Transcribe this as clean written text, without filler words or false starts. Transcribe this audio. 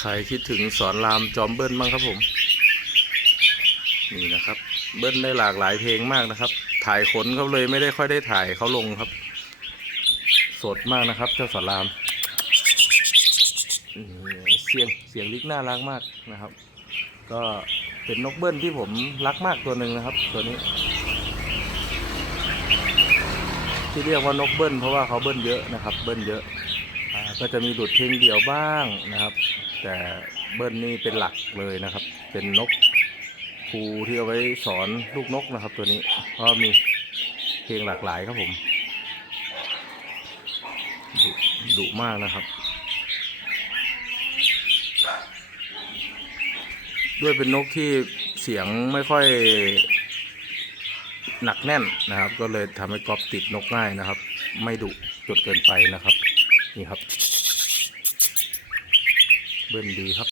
ใครคิดถึงสอนรามจอมเบิ้ลบ้างครับผมนี่นะครับเบิ้ลได้หลากหลายเพลงมากนะครับถ่ายขนเขาเลยไม่ได้ค่อยได้ถ่ายเขาลงครับสดมากนะครับเจ้าสอนรามเสียงลิกน่ารักมากนะครับก็เป็นนกเบิ้ลที่ผมรักมากตัวหนึ่งนะครับตัวนี้ที่เรียกว่านกเบิ้ลเพราะว่าเขาเบิ้ลเยอะนะครับเบิ้ลเยอะก็จะมีหลุดเพลงเดี่ยวบ้างนะครับแต่เบิ้ลนี่เป็นหลักเลยนะครับเป็นนกครูที่เอาไว้สอนลูกนกนะครับตัวนี้เพราะมีเพลงหลากหลายครับผมดุมากนะครับด้วยเป็นนกที่เสียงไม่ค่อยหนักแน่นนะครับก็เลยทำให้ก๊อปติดนกง่ายนะครับไม่ดุจนเกินไปนะครับนี่ครับเบิ้ลดีครับ